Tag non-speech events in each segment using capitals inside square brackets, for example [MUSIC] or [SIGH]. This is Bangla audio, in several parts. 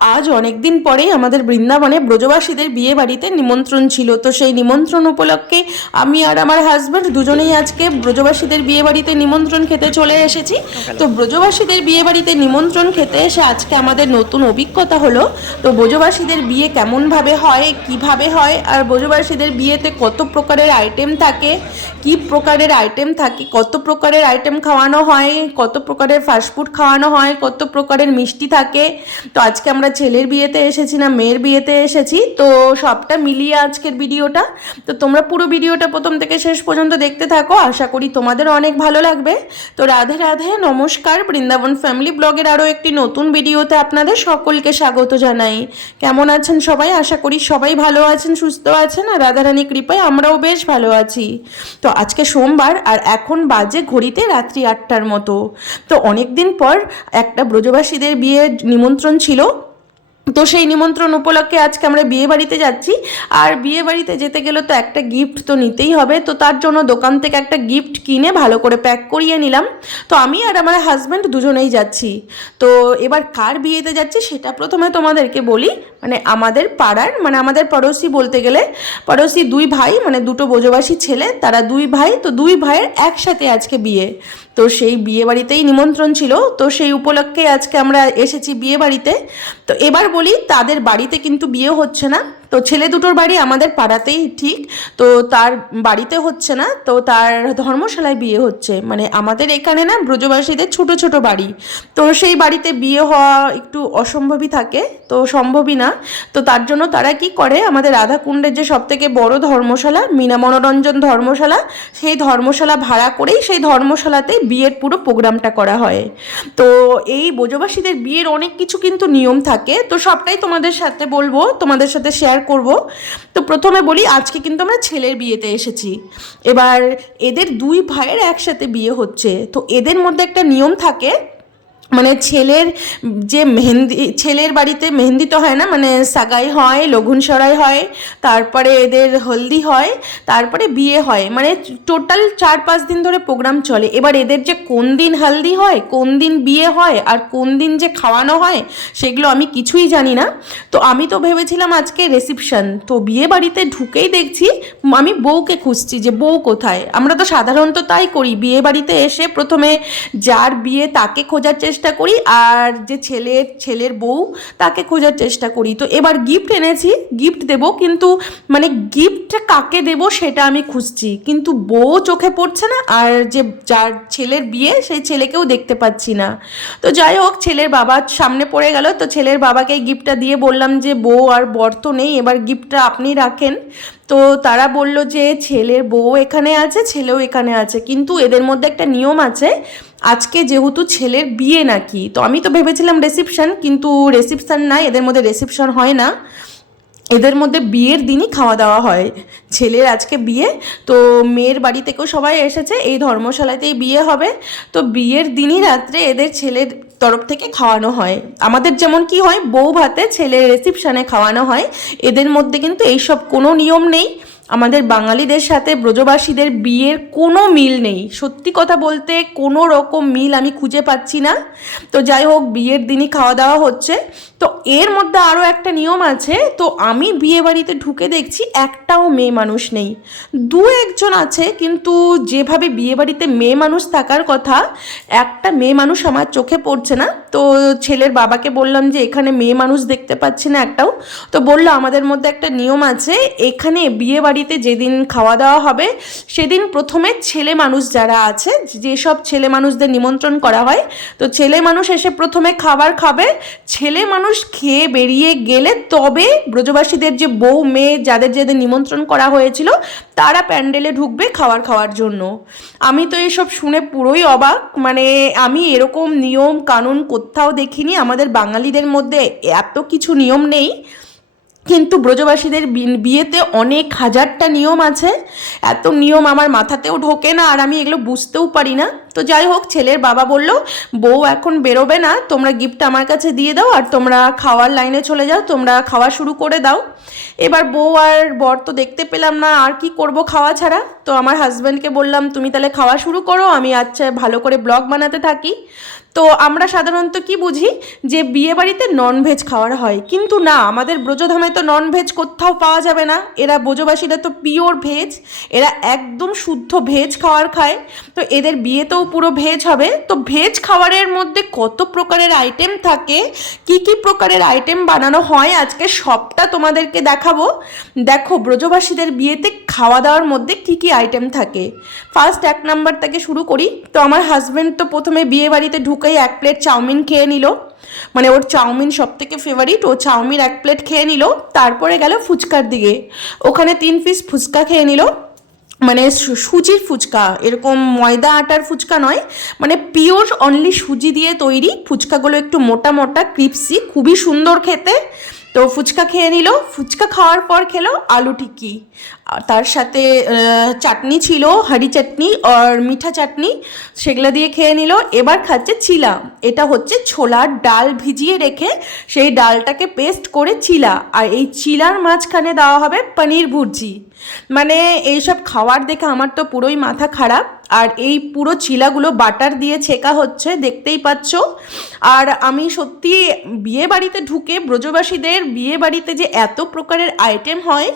আজ অনেক দিন পরেই আমাদের বৃন্দাবনে ব্রজবাসীদের বিয়ে বাড়িতে নিমন্ত্রণ ছিল। তো সেই নিমন্ত্রণ উপলক্ষে আমি আর আমার হাজব্যান্ড দুজনেই আজকে ব্রজবাসীদের বিয়ে বাড়িতে নিমন্ত্রণ খেতে চলে এসেছি। তো ব্রজবাসীদের বিয়ে বাড়িতে নিমন্ত্রণ খেতে এসে আজকে আমাদের নতুন অভিজ্ঞতা হলো। তো ব্রজবাসীদের বিয়ে কেমনভাবে হয়, কীভাবে হয়, আর ব্রজবাসীদের বিয়েতে কত প্রকারের আইটেম থাকে, কি প্রকারের আইটেম থাকে, কত প্রকারের আইটেম খাওয়ানো হয়, কত প্রকারের ফাস্টফুড খাওয়ানো হয়, কত প্রকারের মিষ্টি থাকে। তো আজকে আমরা ছেলের বিয়েতে এসেছি না, মেয়ের বিয়েতে এসেছি, তো সবটা মিলিয়ে আজকের ভিডিওটা। তো তোমরা পুরো ভিডিওটা প্রথম থেকে শেষ পর্যন্ত দেখতে থাকো, আশা করি তোমাদেরও অনেক ভালো লাগবে। তো রাধে রাধে, নমস্কার, বৃন্দাবন ফ্যামিলি ব্লগের আরও একটি নতুন ভিডিওতে আপনাদের সকলকে স্বাগত জানাই। কেমন আছেন সবাই? আশা করি সবাই ভালো আছেন, সুস্থ আছেন, আর রাধারানী কৃপায় আমরাও বেশ ভালো আছি। তো আজকে সোমবার, আর এখন বাজে ঘড়িতে রাত্রি আটটার মতো। তো অনেক দিন পর একটা ব্রজবাসীদের বিয়ের নিমন্ত্রণ ছিল তো সেই নিমন্ত্রণ উপলক্ষে আজকে আমরা বিয়ে বাড়িতে যাচ্ছি। আর বিয়ে বাড়িতে যেতে গেলে তো একটা গিফট তো নিতেই হবে। তো তার জন্য দোকান থেকে একটা গিফট কিনে ভালো করে প্যাক করিয়ে নিলাম। তো আমি আর আমার হাজব্যান্ড দুজনেই যাচ্ছি। তো এবার কার বিয়েতে যাচ্ছি সেটা প্রথমে তোমাদেরকে বলি। মানে আমাদের পাড়ার মানে আমাদের পড়োশি বলতে গেলে, পড়োশি দুই ভাই মানে দুটো বোঝবাসী ছেলে, তারা দুই ভাই, তো দুই ভাইয়ের একসাথে আজকে বিয়ে। তো সেই বিয়ে বাড়িতেই নিমন্ত্রণ ছিল। তো সেই উপলক্ষে আজকে আমরা এসেছি বিয়ে বাড়িতে। তো এবার বলি তাদের বাড়িতে কিন্তু বিয়ে হচ্ছে না। তো ছেলে দুটোর বাড়ি আমাদের পাড়াতেই ঠিক। তো তার বাড়িতে হচ্ছে না, তো তার ধর্মশালায় বিয়ে হচ্ছে। মানে আমাদের এখানে না ব্রজবাসীদের ছোট ছোট বাড়ি। তো সেই বাড়িতে বিয়ে হওয়া একটু অসম্ভবই থাকে, তো সম্ভবই না। তো তার জন্য তারা কি করে, আমাদের রাধাকুণ্ডের যে সব থেকে বড় ধর্মশালা, মীনা মনোরঞ্জন ধর্মশালা, সেই ধর্মশালা ভাড়া করেই সেই ধর্মশালাতেই বিয়ের পুরো প্রোগ্রামটা করা হয়। তো এই ব্রজবাসীদের বিয়ের অনেক কিছু কিন্তু নিয়ম থাকে। তো সবটাই তোমাদের সাথে বলব, তোমাদের সাথে শেয়ার করব। তো প্রথমে বলি, আজকে কিন্তু আমরা ছেলের বিয়েতে এসেছি। এবার এদের দুই ভাইয়ের একসাথে বিয়ে হচ্ছে। তো এদের মধ্যে একটা নিয়ম থাকে মানে ছেলের যে মেহেন্দি, ছেলের বাড়িতে মেহেন্দি তো হয় না মানে সাগাই হয়, লঘুন সরাই হয়, তারপরে এদের হলদি হয়, তারপরে বিয়ে হয় মানে টোটাল চার পাঁচ দিন ধরে প্রোগ্রাম চলে। এবার এদের যে কোন দিন হালদি হয়, কোন দিন বিয়ে হয়, আর কোন দিন যে খাওয়ানো হয়, সেগুলো আমি কিছুই জানি না। তো আমি তো ভেবেছিলাম আজকে রিসিপশন তো বিয়ে বাড়িতে ঢুকেই দেখছি, আমি বউকে খুঁজছি যে বউ কোথায়? আমরা তো সাধারণত তাই করি, বিয়ে বাড়িতে এসে প্রথমে যার বিয়ে তাকে খোঁজার চেষ্টা করি আর যে ছেলের ছেলের বউ তাকে খোঁজার চেষ্টা করি। তো এবার গিফট এনেছি গিফট দেব কিন্তু মানে গিফট কাকে দেব সেটা আমি খুঁজছি। কিন্তু বউ চোখে পড়ছে না আর যে যার ছেলের বিয়ে সেই ছেলেকেও দেখতে পাচ্ছি না। তো যাই হোক, ছেলের বাবার সামনে পড়ে গেল। তো ছেলের বাবাকে গিফটটা দিয়ে বললাম যে, বউ আর বর তো নেই, এবার গিফটটা আপনি রাখেন। তো তারা বলল যে, ছেলের বউ এখানে আছে, ছেলেও এখানে আছে। কিন্তু এদের মধ্যে একটা নিয়ম আছে আজকে যেহেতু ছেলের বিয়ে নাকি, তো আমি তো ভেবেছিলাম রিসিপশন কিন্তু রিসিপশন নাই, এদের মধ্যে রিসিপশন হয় না। এদের মধ্যে বিয়ের দিনই খাওয়া দাওয়া হয়, ছেলের আজকে বিয়ে। তো মেয়ের বাড়ি থেকেও সবাই এসেছে, এই ধর্মশালাতেই বিয়ে হবে। তো বিয়ের দিনই রাত্রে এদের ছেলের তরফ থেকে খাওয়ানো হয়। আমাদের যেমন কি হয়, বউ ভাতে ছেলের রেসিপশানে খাওয়ানো হয়। এদের মধ্যে কিন্তু এইসব কোনো নিয়ম নেই। আমাদের বাঙালিদের সাথে ব্রজবাসীদের বিয়ের কোনো মিল নেই। সত্যি কথা বলতে কোনো রকম মিল আমি খুঁজে পাচ্ছি না। তো যাই হোক, বিয়ের দিনই খাওয়া দাওয়া হচ্ছে। তো এর মধ্যে আরও একটা নিয়ম আছে। তো আমি বিয়ে বাড়িতে ঢুকে দেখছি একটাও মেয়ে মানুষ নেই। দু একজন আছে, কিন্তু যেভাবে বিয়ে বাড়িতে মেয়ে মানুষ থাকার কথা, একটা মেয়ে মানুষ আমার চোখে পড়ছে না। তো ছেলের বাবাকে বললাম যে, এখানে মেয়ে মানুষ দেখতে পাচ্ছি না একটাও। তো বলল, আমাদের মধ্যে একটা নিয়ম আছে। এখানে বিয়ে বাড়িতে যেদিন খাওয়া দাওয়া হবে, সেদিন প্রথমে ছেলে মানুষ যারা আছে, যেসব ছেলে মানুষদের নিমন্ত্রণ করা হয়, তো ছেলে মানুষ এসে প্রথমে খাবার খাবে। ছেলে মানুষ খেয়ে বেরিয়ে গেলে তবে ব্রজবাসীদের যে বউ, মেয়ে যাদের যাদের নিমন্ত্রণ করা হয়েছিল, তারা প্যান্ডেলে ঢুকবে খাবার খাওয়ার জন্য। আমি তো এসব শুনে পুরোই অবাক মানে আমি এরকম নিয়ম কানুন কোথাও দেখিনি, আমাদের বাঙালিদের মধ্যে এত কিছু নিয়ম নেই। কিন্তু ব্রজবাসীদের বিয়েতে অনেক হাজারটা নিয়ম আছে। এত নিয়ম আমার মাথাতেও ঢোকে না আর আমি এগুলো বুঝতেও পারি না। তো যাই হোক, ছেলের বাবা বলল, বউ এখন বেরোবে না, তোমরা গিফট আমার কাছে দিয়ে দাও আর তোমরা খাওয়ার লাইনে চলে যাও, তোমরা খাওয়া শুরু করে দাও। এবার বউ আর বর তো দেখতে পেলাম না, আর কি করব খাওয়া ছাড়া? তো আমার হাজব্যান্ডকে বললাম, তুমি তাহলে খাওয়া শুরু করো, আমি আচ্ছা ভালো করে ব্লগ বানাতে থাকি। তো আমরা সাধারণত কি বুঝি? যে বিয়ে বাড়িতে ননভেজ খাওয়ার হয়। কিন্তু না, আমাদের ব্রজধামে তো ননভেজ কোথাও পাওয়া যাবে না। এরা ব্রজবাসীরা তো পিওর ভেজ এরা একদম শুদ্ধ ভেজ খাওয়ার খায়। তো এদের বিয়েতেও পুরো ভেজ হবে। তো ভেজ খাবারের মধ্যে কত প্রকারের আইটেম থাকে? কি কি প্রকারের আইটেম বানানো হয়? আজকে সবটা তোমাদেরকে দেখাবো। দেখো, ব্রজবাসীদের বিয়েতে খাওয়া দাওয়ার মধ্যে কি কি আইটেম থাকে? ফার্স্ট এক নাম্বার থেকে শুরু করি। তো আমার হাজব্যান্ড তো প্রথমে বিয়ে বাড়িতে ঢুকেই এক প্লেট চাউমিন খেয়ে নিল। মানে ওর চাউমিন সব থেকে ফেভারিট ও চাউমিন এক প্লেট খেয়ে নিল। তারপরে গেল ফুচকার দিকে। ওখানে তিন পিস ফুচকা খেয়ে নিল। মানে সুজির ফুচকা, এরকম ময়দা আটার ফুচকা নয় মানে পিওর অনলি সুজি দিয়ে তৈরি ফুচকাগুলো একটু মোটা মোটা, ক্রিপসি, খুবই সুন্দর খেতে। তো ফুচকা খেয়ে নিল, ফুচকা খাওয়ার পর খেলো আলু আর তার সাথে চাটনি ছিল, হাঁড়ি চাটনি আর মিঠা চাটনি, সেগুলো দিয়ে খেয়ে নিল। এবার খাচ্ছে চিলা এটা হচ্ছে ছোলার ডাল ভিজিয়ে রেখে সেই ডালটাকে পেস্ট করে চিলা আর এই চিলার মাঝখানে দেওয়া হবে পনির ভুর্জি। মানে এইসব খাওয়ার দেখে আমার তো পুরোই মাথা খারাপ। আর এই পুরো চিলাগুলো বাটার দিয়ে ছেঁকা হচ্ছে, দেখতেই পাচ্ছ। আর আমি সত্যি বিয়ে বাড়িতে ঢুকে ব্রজবাসীদের বিয়ে বাড়িতে যে এত প্রকারের আইটেম হয়,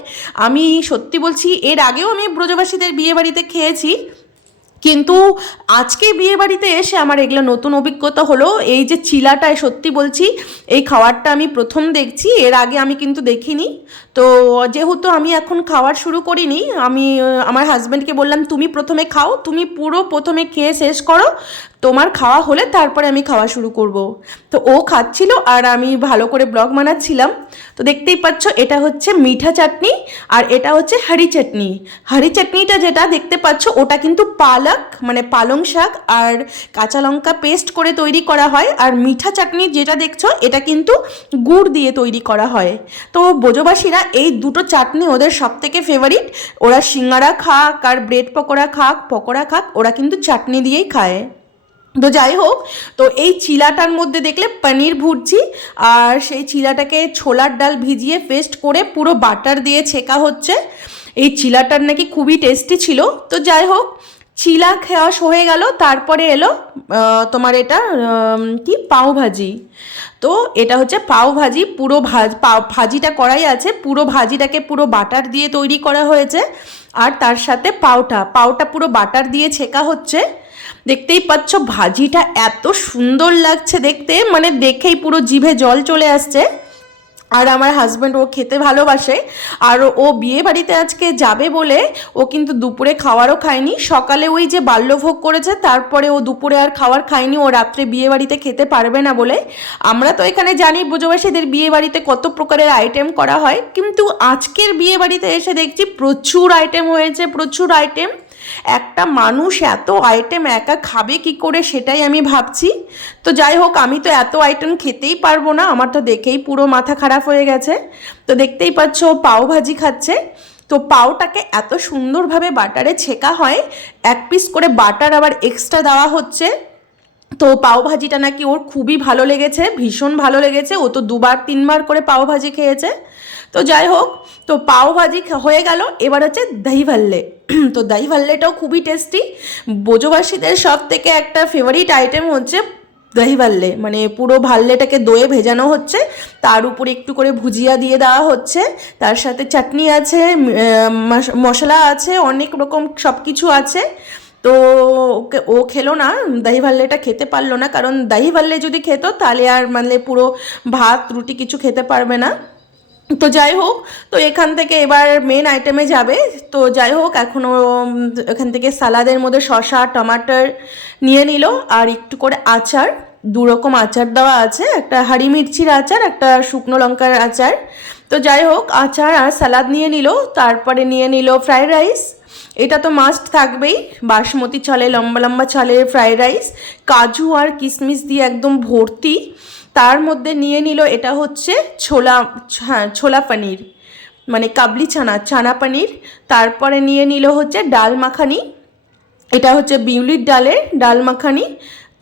আমি সত্যি বলছি, এর আগেও আমি ব্রজবাসীদের বিয়ে বাড়িতে খেয়েছি। কিন্তু আজকে বিয়ে বাড়িতে এসে আমার এগুলো নতুন অভিজ্ঞতা হলো। এই যে চিলাটায় সত্যি বলছি, এই খাবারটা আমি প্রথম দেখছি, এর আগে আমি কিন্তু দেখিনি। তো যেহেতু আমি এখন খাওয়ার শুরু করিনি, আমি আমার হাজব্যান্ডকে বললাম, তুমি প্রথমে খাও, তুমি পুরো প্রথমে খেয়ে শেষ করো তোমার খাওয়া হলে তারপরে আমি খাওয়া শুরু করব। তো ও খাচ্ছিল আর আমি ভালো করে ব্লগ বানাচ্ছিলাম। তো দেখতেই পাচ্ছ, এটা হচ্ছে মিঠা চাটনি আর এটা হচ্ছে হাঁড়ি চাটনি। হাঁড়ি চাটনিটা যেটা দেখতে পাচ্ছ, ওটা কিন্তু পালক মানে পালং শাক আর কাঁচা লঙ্কা পেস্ট করে তৈরি করা হয়। আর মিঠা চাটনি যেটা দেখছ, এটা কিন্তু গুড় দিয়ে তৈরি করা হয়। তো বোজবাসীরা এই দুটো চাটনি ওদের সব থেকে ফেভারিট ওরা সিঙ্গারা খাক আর ব্রেড পকোড়া খাক পকোড়া খাক, ওরা কিন্তু চাটনি দিয়েই খায়। তো যাই হোক, তো এই চিলাটার মধ্যে দেখলে পনির ভুর্জি আর সেই চিলাটাকে ছোলার ডাল ভিজিয়ে পেস্ট করে পুরো বাটার দিয়ে ছেঁকা হচ্ছে। এই চিলাটার নাকি খুবই টেস্টি ছিল। তো যাই হোক, চিলা খাওয়া হয়ে গেল, তারপরে এলো তোমার এটা কি? পাও ভাজি। তো এটা হচ্ছে পাও ভাজি, পুরো ভাজ ভাজিটা করাই আছে, পুরো ভাজিটাকে পুরো বাটার দিয়ে তৈরি করা হয়েছে। আর তার সাথে পাওটা পাওটা পুরো বাটার দিয়ে ছেঁকা হচ্ছে। দেখতেই পাচ্ছ ভাজিটা এত সুন্দর লাগছে দেখতে মানে দেখেই পুরো জিভে জল চলে আসছে। আর আমার হাজব্যান্ড ও খেতে ভালোবাসে, আর ও বিয়ে বাড়িতে আজকে যাবে বলে ও কিন্তু দুপুরে খাওয়ারও খায়নি। সকালে ওই যে বাল্যভোগ করেছে, তারপরে ও দুপুরে আর খাওয়ার খায়নি, ও রাত্রে বিয়ে বাড়িতে খেতে পারবে না বলে। আমরা তো এখানে জানি বুঝবাসীদের বিয়ে বাড়িতে কত প্রকারের আইটেম করা হয়, কিন্তু আজকের বিয়ে বাড়িতে এসে দেখছি প্রচুর আইটেম হয়েছে, প্রচুর আইটেম একটা মানুষ এত আইটেম একা খাবে কি করে সেটাই আমি ভাবছি। তো যাই হোক, আমি তো এত আইটেম খেতেই পারব না, আমার তো দেখেই পুরো মাথা খারাপ হয়ে গেছে। তো দেখতেই পাচ্ছ, পাও ভাজি খাচ্ছে। তো পাওটাকে এত সুন্দরভাবে বাটারে ছেঁকা হয়, এক পিস করে বাটার আবার এক্সট্রা দেওয়া হচ্ছে। তো পাও ভাজিটা নাকি ওর খুবই ভালো লেগেছে, ভীষণ ভালো লেগেছে। ও তো দুবার, তিনবার করে পাও ভাজি খেয়েছে। তো যাই হোক, তো পাও ভাজি হয়ে গেল। এবার হচ্ছে দহি ভাল্লে [CLEARS THROAT] তো দহি ভাল্লেটাও খুবই টেস্টি বোজবাসীদের সব থেকে একটা ফেভারিট আইটেম হচ্ছে দহি ভাল্লে মানে পুরো ভাল্লেটাকে দইয়ে ভেজানো হচ্ছে। তার উপরে একটু করে ভুজিয়া দিয়ে দেওয়া হচ্ছে। তার সাথে চাটনি আছে মশ- মশলা আছে, অনেক রকম সব কিছু আছে। তো ওকে, ও খেলো না দহি ভাল্লেটা খেতে পারল না, কারণ দহি ভাল্লে যদি খেত তাহলে আর মানে পুরো ভাত, রুটি কিছু খেতে পারবে না। তো যাই হোক, তো এখান থেকে এবার মেন আইটেমে যাবে। তো যাই হোক এখনও এখান থেকে সালাদের মধ্যে শসা, টমাটার নিয়ে নিল, আর একটু করে আচার দু রকম আচার দেওয়া আছে, একটা হাঁড়ি মির্চির আচার, একটা শুকনো লঙ্কার আচার। তো যাই হোক, আচার আর সালাদ নিয়ে নিল, তারপরে নিয়ে নিল ফ্রাইড রাইস এটা তো মাস্ট থাকবেই, বাসমতি চালে, লম্বা লম্বা চালের ফ্রাইড রাইস কাজু আর কিশমিশ দিয়ে একদম ভর্তি। তার মধ্যে নিয়ে নিল, এটা হচ্ছে ছোলা হ্যাঁ ছোলা পনির মানে কাবলি ছানা চানা পনির। তারপরে নিয়ে নিল হচ্ছে ডাল মাখানি। এটা হচ্ছে বিউলির ডালের ডাল মাখানি।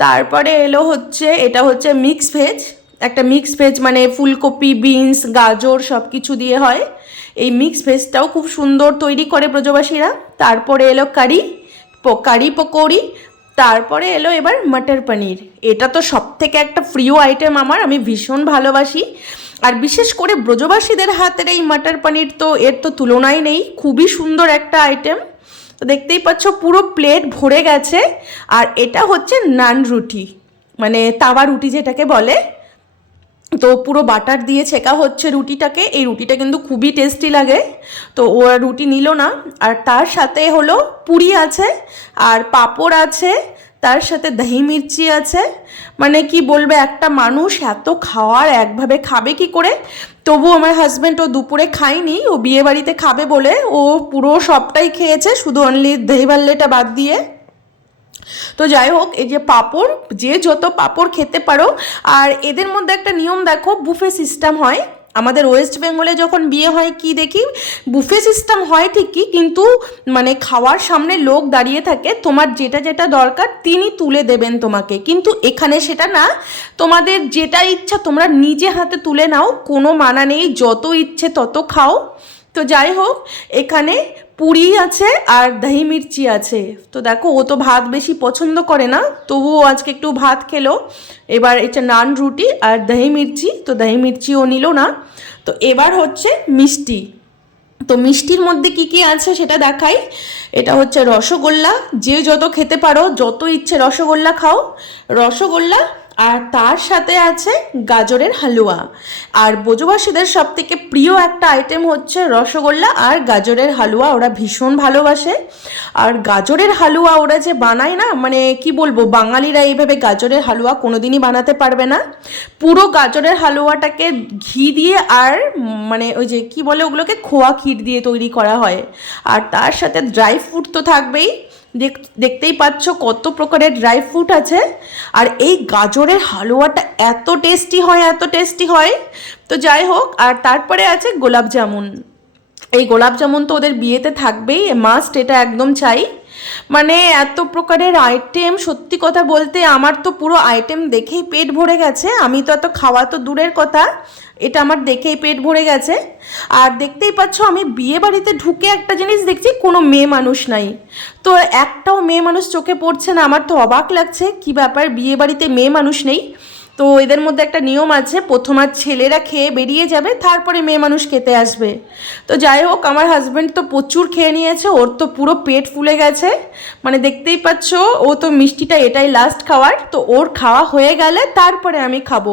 তারপরে এলো হচ্ছে, এটা হচ্ছে মিক্স ভেজ একটা মিক্স ভেজ মানে ফুলকপি বিনস গাজর সব কিছু দিয়ে হয়। এই মিক্স ভেজটাও খুব সুন্দর তৈরি করে ব্রজবাসীরা। তারপরে এলো কারি কারি পকৌড়ি, তারপরে এলো এবার মটর পনির। এটা তো সব থেকে একটা প্রিয় আইটেম আমার, আমি ভীষণ ভালোবাসি। আর বিশেষ করে ব্রজবাসীদের হাতের এই মটর পনির তো এর তো তুলনাই নেই, খুবই সুন্দর একটা আইটেম তো দেখতেই পাচ্ছ পুরো প্লেট ভরে গেছে। আর এটা হচ্ছে নান রুটি মানে তাওয়া রুটি যেটাকে বলে। তো পুরো বাটার দিয়ে ছেঁকা হচ্ছে রুটিটাকে। এই রুটিটা কিন্তু খুবই টেস্টি লাগে। তো ও রুটি নিল না। আর তার সাথে হলো পুরি আছে, আর পাঁপড় আছে, তার সাথে দহি মির্চি আছে। মানে কি বলবে, একটা মানুষ এত খাওয়ার, একভাবে খাবে কি করে? তবু আমার হাজব্যান্ড ও দুপুরে খায়নি, ও বিয়ে বাড়িতে খাবে বলে। ও পুরো সবটাই খেয়েছে, শুধু অনলি দহি ভাল্লেটা বাদ দিয়ে। তো যাই হোক, এই যে পাঁপড়, যে যত পাঁপড় খেতে পারো, আর এদের মধ্যে একটা নিয়ম দেখো, বুফে সিস্টেম হয়। আমাদের ওয়েস্ট বেঙ্গলে যখন বিয়ে হয়, কি দেখি? বুফে সিস্টেম হয় ঠিকই, কিন্তু মানে খাওয়ার সামনে লোক দাঁড়িয়ে থাকে, তোমার যেটা যেটা দরকার তিনি তুলে দেবেন তোমাকে। কিন্তু এখানে সেটা না, তোমাদের যেটা ইচ্ছা তোমরা নিজে হাতে তুলে নাও, কোনো মানা নেই, যত ইচ্ছে তত খাও। তো যাই হোক, এখানে পুরি আছে আর দহি মির্চি আছে। তো দেখো, ও তো ভাত বেশি পছন্দ করে না, তবুও আজকে একটু ভাত খেলো। এবার এটা নান রুটি আর দহি মির্চি, তো দহি মির্চি ও নিল না। তো এবার হচ্ছে মিষ্টি। তো মিষ্টির মধ্যে কি কি আছে সেটা দেখাই। এটা হচ্ছে রসগোল্লা। যে যত খেতে পারো, যত ইচ্ছে রসগোল্লা খাও। রসগোল্লা আর তার সাথে আছে গাজরের হালুয়া। আর বোজবাসীদের সব থেকে প্রিয় একটা আইটেম হচ্ছে রসগোল্লা আর গাজরের হালুয়া, ওরা ভীষণ ভালোবাসে। আর গাজরের হালুয়া ওরা যে বানায় না মানে কি বলব, বাঙালিরা এইভাবে গাজরের হালুয়া কোনোদিনই বানাতে পারবে না। পুরো গাজরের হালুয়াটাকে ঘি দিয়ে আর মানে ওই যে কি বলে ওগুলোকে খোয়া ক্ষীর দিয়ে তৈরি করা হয়। আর তার সাথে ড্রাই ফ্রুট তো থাকবেই। দেখতেই পাচ্ছ কত প্রকারের ড্রাই ফ্রুট আছে। আর এই গাজরের হালুয়াটা এত টেস্টি হয়, এত টেস্টি হয়। তো যাই হোক, আর তারপরে আছে গোলাপ জামুন। এই গোলাপ জামুন তো ওদের বিয়েতে থাকবেই মাস্ট এটা একদম চাই। মানে এত প্রকারের আইটেম সত্যি কথা বলতে আমার তো পুরো আইটেম দেখেই পেট ভরে গেছে। আমি তো এত খাওয়া তো দূরের কথা। এটা আমার দেখেই পেট ভরে গেছে। আর দেখতেই পাচ্ছ, আমি বিয়ে বাড়িতে ঢুকে একটা জিনিস দেখছি, কোনো মেয়ে মানুষ নাই। তো একটাও মেয়ে মানুষ চোখে পড়ছে না, আমার তো অবাক লাগছে, কি ব্যাপার বিয়ে বাড়িতে মেয়ে মানুষ নেই? তো এদের মধ্যে একটা নিয়ম আছে, প্রথম আর ছেলেরা খেয়ে বেরিয়ে যাবে, তারপরে মেয়ে মানুষ খেতে আসবে। তো যাই হোক, আমার হাজব্যান্ড তো প্রচুর খেয়ে নিয়েছে, ওর তো পুরো পেট ফুলে গেছে। মানে দেখতেই পাচ্ছ, ও তো মিষ্টিটা এটাই লাস্ট খাওয়ার, তো ওর খাওয়া হয়ে গেলে তারপরে আমি খাব।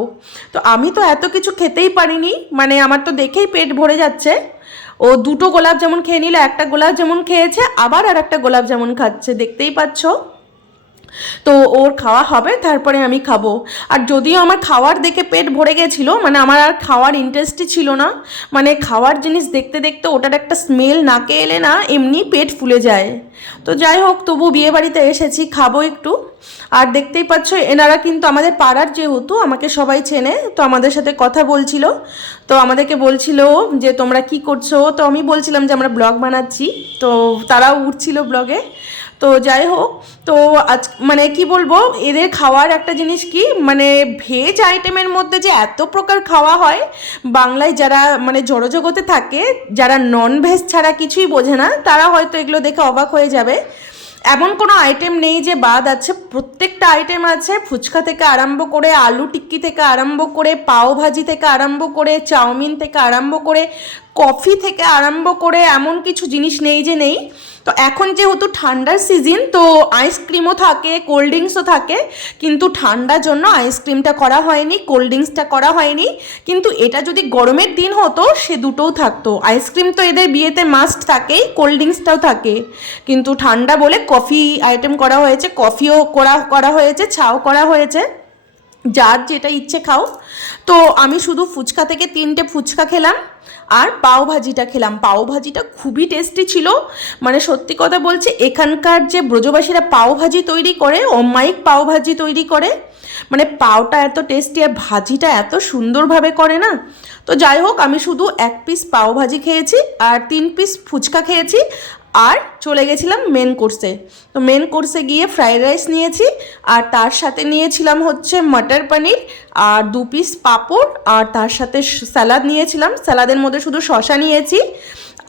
তো আমি তো এত কিছু খেতেই পারিনি মানে আমার তো দেখেই পেট ভরে যাচ্ছে। ও দুটো গোলাপ যেমন খেয়ে নিল, একটা গোলাপ যেমন খেয়েছে, আবার আর একটা গোলাপ যেমন খাচ্ছে, দেখতেই পাচ্ছ। তো ওর খাওয়া হবে, তারপরে আমি খাব। আর যদিও আমার খাওয়ার দেখে পেট ভরে গেছিল মানে আমার আর খাওয়ার ইন্টারেস্টই ছিল না মানে খাওয়ার জিনিস দেখতে দেখতে ওটার একটা স্মেল নাকে এলে না এমনি পেট ফুলে যায়। তো যাই হোক, তবু বিয়ে বাড়িতে এসেছি, খাব একটু। আর দেখতেই পাচ্ছ, এনারা কিন্তু আমাদের পাড়ার যেহেতু, আমাকে সবাই চেনে, তো আমাদের সাথে কথা বলছিল। তো আমাদেরকে বলছিল যে, তোমরা কি করছ? তো আমি বলছিলাম যে, আমরা ব্লগ বানাচ্ছি। তো তারাও উঠছিল ব্লগে। তো যাই হোক, তো আজ মানে কি বলব, এদের খাওয়ার একটা জিনিস কি মানে ভেজ আইটেমের মধ্যে যে এত প্রকার খাওয়া হয়, বাংলায় যারা মানে জড়জগতে থাকে, যারা নন ভেজ ছাড়া কিছুই বোঝে না, তারা হয়তো এগুলো দেখে অবাক হয়ে যাবে। এমন কোনো আইটেম নেই যে বাদ আছে, প্রত্যেকটা আইটেম আছে, ফুচকা থেকে আরম্ভ করে আলু টিক্কি থেকে আরম্ভ করে পাও ভাজি থেকে আরম্ভ করে, চাউমিন থেকে আরম্ভ করে কফি থেকে আরম্ভ করে এমন কিছু জিনিস নেই যে নেই। তো এখন যেহেতু ঠান্ডার সিজন তো আইসক্রিমও থাকে কোল্ড ড্রিঙ্কসও থাকে, কিন্তু ঠান্ডার জন্য আইসক্রিমটা করা হয়নি কোল্ড ড্রিঙ্কসটা করা হয়নি। কিন্তু এটা যদি গরমের দিন হতো, সে দুটোও থাকতো। আইসক্রিম তো এদের বিয়েতে মাস্ট থাকেই কোল্ড ড্রিঙ্কসটাও থাকে। কিন্তু ঠান্ডা বলে কফি আইটেম করা হয়েছে কফিও করা করা হয়েছে ছাও করা হয়েছে। যার যেটা ইচ্ছে খাও। তো আমি শুধু ফুচকা থেকে তিনটে ফুচকা খেলাম আর পাও ভাজিটা খেলাম। পাও ভাজিটা খুবই টেস্টি ছিল। মানে সত্যি কথা বলছি, এখানকার যে ব্রজবাসীরা পাও ভাজি তৈরি করে, অমায়িক পাও ভাজি তৈরি করে মানে পাওটা এত টেস্টি আর ভাজিটা এত সুন্দরভাবে করে না। তো যাই হোক, আমি শুধু এক পিস পাও ভাজি খেয়েছি আর তিন পিস ফুচকা খেয়েছি। আর চলে গেছিলাম মেন কোর্সে তো মেন কোর্সে গিয়ে ফ্রাইড রাইস নিয়েছি, আর তার সাথে নিয়েছিলাম হচ্ছে মটর পনির আর দু পিস পাঁপড়, আর তার সাথে স্যালাড নিয়েছিলাম। স্যালাদের মধ্যে শুধু শশা নিয়েছি,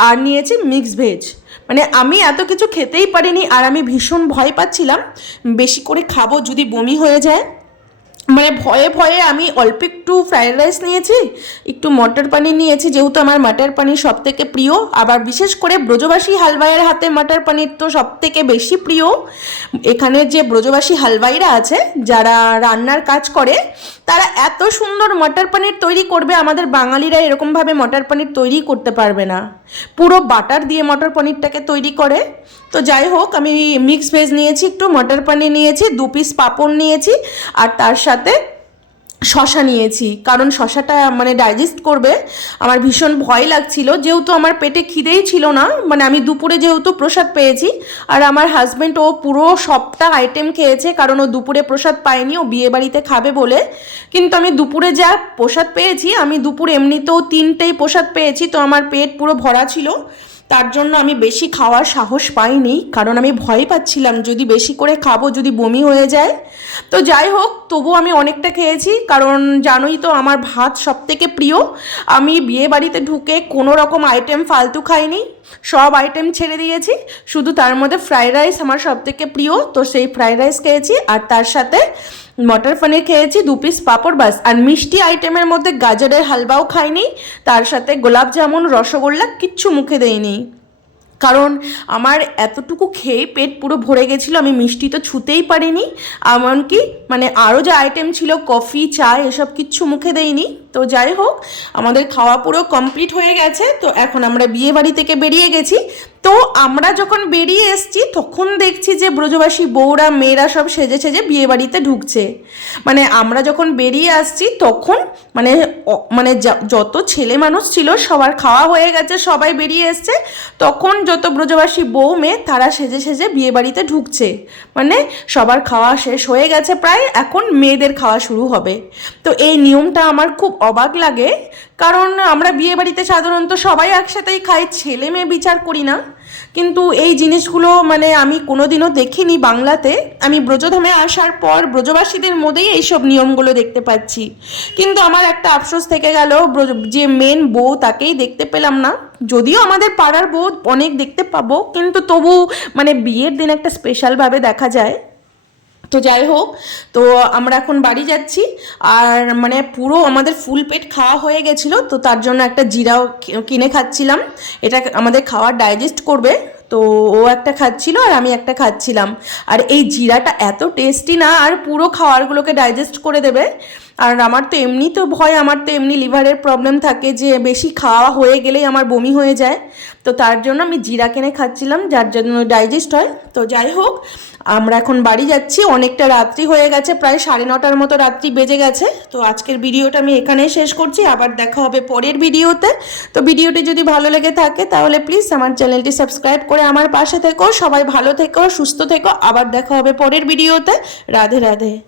আর নিয়েছি মিক্স ভেজ মানে আমি এত কিছু খেতেই পারিনি, আর আমি ভীষণ ভয় পাচ্ছিলাম। বেশি করে খাব যদি বমি হয়ে যায়। মানে ভয়ে ভয়ে আমি অল্প একটু ফ্রাইড রাইস নিয়েছি, একটু মটর পানির নিয়েছি, যেহেতু আমার মটর পানির সব থেকে প্রিয়। আবার বিশেষ করে ব্রজবাসী হালওয়াইয়ের হাতে মটর পানির তো সব থেকে বেশি প্রিয়। এখানে যে ব্রজবাসী হালওয়াইরা আছে, যারা রান্নার কাজ করে, তারা এত সুন্দর মটর পানির তৈরি করবে, আমাদের বাঙালিরা এরকমভাবে মটর পানির তৈরি করতে পারবে না। পুরো বাটার দিয়ে মটর পনিরটাকে তৈরি করে। তো যাই হোক, আমি মিক্স ভেজ নিয়েছি, একটু মটর পনির নিয়েছি, দু পিস পাপড় নিয়েছি, আর তার সাথে শশা নিয়েছি। কারণ শশাটা মানে ডাইজেস্ট করবে। আমার ভীষণ ভয় লাগছিল। যেহেতু আমার পেটে খিদেই ছিল না মানে আমি দুপুরে যেহেতু প্রসাদ পেয়েছি, আর আমার হাজব্যান্ড ও পুরো সবটা আইটেম খেয়েছে, কারণ ও দুপুরে প্রসাদ পায়নি, ও বিয়ে বাড়িতে খাবে বলে। কিন্তু আমি দুপুরে যা প্রসাদ পেয়েছি, আমি দুপুর এমনিতেও তিনটেই প্রসাদ পেয়েছি, তো আমার পেট পুরো ভরা ছিল। তার জন্য আমি বেশি খাওয়ার সাহস পাইনি, কারণ আমি ভয় পাচ্ছিলাম, যদি বেশি করে খাব, যদি বমি হয়ে যায় তো যাই হোক তবু আমি অনেকটা খেয়েছি, কারণ জানোই তো আমার ভাত সব থেকে প্রিয়। আমি বিয়ে বাড়িতে ঢুকে কোনো রকম আইটেম ফালতু খাইনি, সব আইটেম ছেড়ে দিয়েছি, শুধু তার মধ্যে ফ্রাইড রাইস আমার সব থেকে প্রিয়, তো সেই ফ্রাইড রাইস খেয়েছি, আর তার সাথে মটর পনির খেয়েছি, দু পিস পাঁপড় বাস, আর মিষ্টি আইটেমের মধ্যে গাজরের হালবাও খাইনি, তার সাথে গোলাপ জামুন, রসগোল্লা কিচ্ছু মুখে দেয়নি কারণ আমার এতটুকু খেয়ে পেট পুরো ভরে গেছিল, আমি মিষ্টি তো ছুতেই পারিনি, এমনকি মানে আরও যে আইটেম ছিল কফি চা এসব কিচ্ছু মুখে দেয়নি তো যাই হোক, আমাদের খাওয়া পুরো কমপ্লিট হয়ে গেছে, তো এখন আমরা বিয়ে বাড়ি থেকে বেরিয়ে গেছি। তো আমরা যখন বেরিয়ে এসছি, তখন দেখছি যে ব্রজবাসী বউরা, মেয়েরা সব সেজে সেজে বিয়ে বাড়িতে ঢুকছে। মানে আমরা যখন বেরিয়ে আসছি, তখন মানে মানে যত ছেলে মানুষ ছিল, সবার খাওয়া হয়ে গেছে, সবাই বেরিয়ে এসছে। তখন যত ব্রজবাসী বউ, মেয়ে, তারা সেজে সেজে বিয়ে বাড়িতে ঢুকছে। মানে সবার খাওয়া শেষ হয়ে গেছে প্রায়, এখন মেয়েদের খাওয়া শুরু হবে। তো এই নিয়মটা আমার খুব অবাক লাগে কারণ আমরা বিয়ে বাড়িতে সাধারণত সবাই একসাথেই খাই, ছেলে মেয়ে বিচার করি না। কিন্তু এই জিনিসগুলো মানে আমি কোনোদিনও দেখিনি বাংলাতে। আমি ব্রজধামে আসার পর ব্রজবাসীদের মধ্যেই এইসব নিয়মগুলো দেখতে পাচ্ছি। কিন্তু আমার একটা আফসোস থেকে গেল যে মেন বউ তাকেই দেখতে পেলাম না। যদিও আমাদের পাড়ার বউ অনেক দেখতে পাবো, কিন্তু তবু মানে বিয়ের দিন একটা স্পেশালভাবে দেখা যায়। তো যাই হোক, তো আমরা এখন বাড়ি যাচ্ছি। আর মানে পুরো আমাদের ফুল পেট খাওয়া হয়ে গেছিল, তো তার জন্য একটা জিরাও কিনে খাচ্ছিলাম। এটা আমাদের খাওয়ার ডাইজেস্ট করবে, তো ও একটা খাচ্ছিল আর আমি একটা খাচ্ছিলাম। আর এই জিরাটা এত টেস্টি না, আর পুরো খাওয়ারগুলোকে ডাইজেস্ট করে দেবে। আর আমার তো এমনি তো ভয়, আমার তো এমনি লিভারের প্রবলেম থাকে যে বেশি খাওয়া হয়ে গেলেই আমার বমি হয়ে যায়। তো তার জন্য আমি জিরা কিনে খাচ্ছিলাম, যার জন্য ডাইজেস্ট হয়। তো যাই হোক, আমরা এখন বাড়ি যাচ্ছি। অনেকটা রাত্রি হয়ে গেছে, প্রায় সাড়ে নটার মতো রাত্রি বেজে গেছে। তো আজকের ভিডিওটা আমি এখানেই শেষ করছি। আবার দেখা হবে পরের ভিডিওতে। তো ভিডিওটি যদি ভালো লেগে থাকে, তাহলে প্লিজ আমার চ্যানেলটি সাবস্ক্রাইব করে আমার পাশে থেকো। সবাই ভালো থেকো, সুস্থ থেকো। আবার দেখা হবে পরের ভিডিওতে। রাধে রাধে।